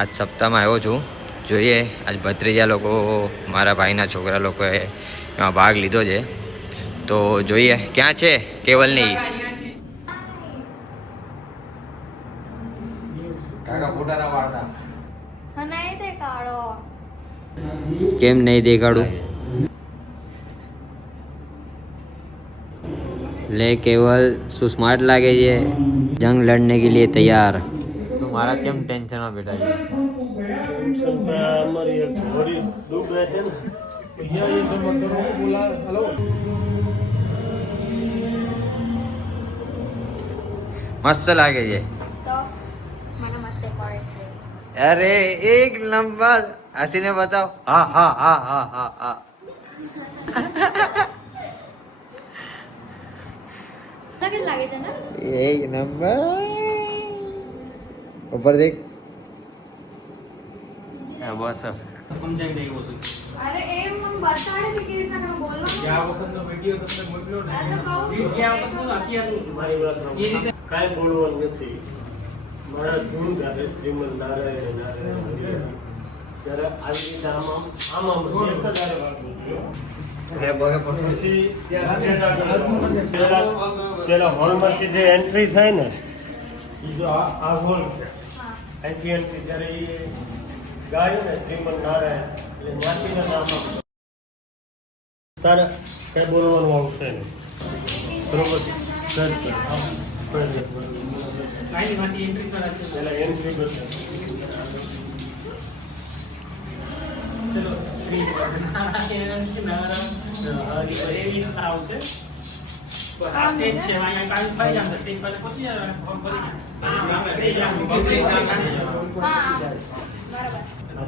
આજ સપ્તાહમાં આવ્યો છું. જોઈએ આજ ભત્રીજા લોકો મારા ભાઈના છોકરા લોકોએ એમાં ભાગ લીધો છે. તો જોઈએ ક્યાં છે કેવલની કાકા ફોટા ના પાડતા. નહીં દેખાડો. કેમ નહીં દેખાડું? ले केवल શું સ્માર્ટ લાગે છે, જંગ લડने के लिए तैयार. તો મારા કેમ ટેન્શનમાં બેઠા છે? टेंशन में हमारी एक घोड़ी डूब गए थे ना, भैया ये सब मत करो, बोला हेलो। મસ્ત લાગે છે. તો મને મસ્ત પડે. અરે એક નંબર. હસીને બતાવ. હા હા હા હા હા હા. લગન લાગે છે ને? એક નંબર. ઉપર દેખ. બસ સમજાઈ નહીં वो तो અરે એમ મને બતાડે કે કેવી રીતના તમે બોલો. क्या वक्त तो वीडियो તમને મોકલ્યો ને, આ તો કહું છું. क्या वक्त તો અત્યારે મારી વાત કાઈ બોલવાનું નથી. મારા ગુણ ગાતે શ્રીમદ નારાયણ નારાયણ ત્યારે આવી રીતે આમ એક જ આરે વાગવું જોઈએ. પછી પેલા હોલમાંથી જે એન્ટ્રી થાય ને, એ જો આ હોલ છે, એન્ટ્રી ત્યારે એ ગાયું ને શ્રીમદ નારાયણ એટલે જ્ઞાતિના નામ તારે કઈ બોલવાનું આવશે નહીં. બરોબર છે? પેલા એન્ટ્રી બતાવે.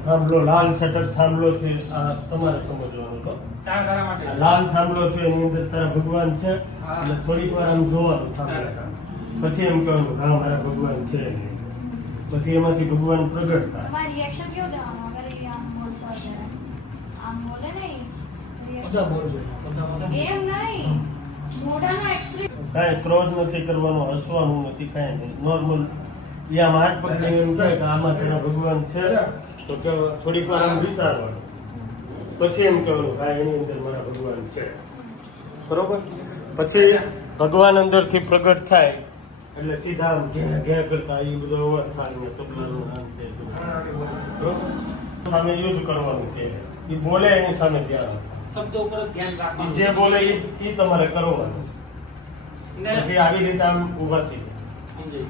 થાંભલો લાલ છટક થાંભલો છે, આ તમારે સમજવાનું. તો લાલ થાંભલો છે એની અંદર તારા ભગવાન છે એટલે થોડીક વાર આમ જોવાનું થાંભલા, પછી એમ કહેવાનું હા મારા ભગવાન છે. પછી એમાંથી ભગવાન પ્રગટ થાય. તમારું રિએક્શન કેવું દેવાનું અગર એ આમ બોલતો હોય આમ બોલે નહીં એમ નહીં મોઢાનો એક્સપ્રેશન કાંઈ ક્રોધ નથી કરવાનો, હસવાનું નથી, કાંઈ નહીં. નોર્મલ આમ હાથ પકડીને એમ કહે કે આમાં તેના ભગવાન છે, તો કે થોડીક વાર આમ વિચારવાનું, પછી એમ કહેવાનું હા એની અંદર મારા ભગવાન છે. બરોબર? પછી ભગવાન અંદરથી પ્રગટ થાય એટલે સીધા આમ ઘે કરતા એ બધો અવાજ થાય ને તબલાનું નામ છે. બરોબર? સામે યુદ્ધ કરવાનું કે એ બોલે એની સામે ધ્યાન શબ્દો ઉપર ધ્યાન ઈ રાખવાનું. જે બોલે એ તમારે કરવાનું. પછી આવી રીતે આમ ઊભા થઈ જાય. સમજાય?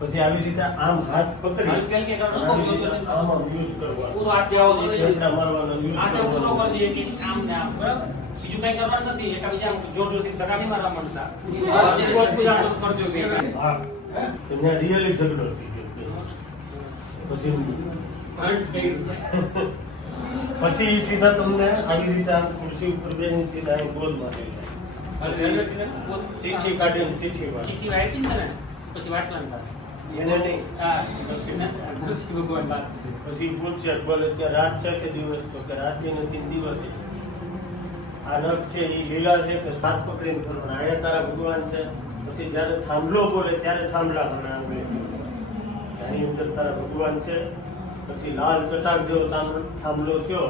પછી આવી રીતે આમ હાથ પકડી હલકે હલકે કરવાનું. આવી રીતે આમ આમ યુઝ કરવાનું. પૂરો હાથ જવો જોઈએ. ઝંડા મારવાનો યુઝ હાથે પૂરો કરવાનો. કરી દઈએ કે આમ ને આમ. બરાબર? બીજું કઈ કરવાનું નથી. એકાબીજા જોર જોરથી ધક્કા નહીં મારવા માંડતા. પૂરો પૂજા કરજો બે. હા એને રિયલી ઝઘડો થઈ ગયો. પછી પછી ઈ સીધા તમને આવી રીતે આમ ખુરશી ઉપર બેસીને સીધા અહીં ગોલ મારી ચીઠી કાઢીને ચીઠી વાળે. ચીઠી વાંચી ને તને, પછી વાંચવાનું થાય. એને નહીં. હા, કૃષ્ણ ભગવાન વાત છે. પછી પૂછશે બોલે કે રાત છે કે દિવસ, તો કે રાતે નથી ને દિવસે. આ નખ છે એ લીલા છે કે સાત પકડીને ફરવાના, અહીંયા તારા ભગવાન છે. પછી જ્યારે થાંભલો બોલે ત્યારે થાંભલા મને આંગળે છે, આની અંદર તારા ભગવાન છે. પછી લાલ ચટાક જેવો થાંભલો થયો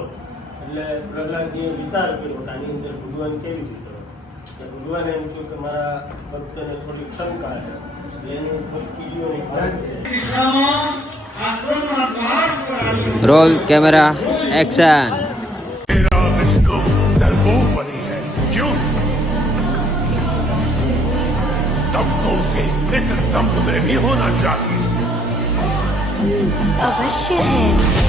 એટલે પ્રહલાદજીએ વિચાર કર્યો કે આની અંદર ભગવાન કેવી રીતે હોય. એટલે ભગવાને એમ થયું કે મારા ભક્તને થોડીક શંકા છે એટલે એની થોડી કીડીઓની ભાગ છે. Roll camera action. विष्णु सर्वोपरि है क्यों? तब तो उसे इस स्तंभ में ही होना चाहिए. अवश्य है.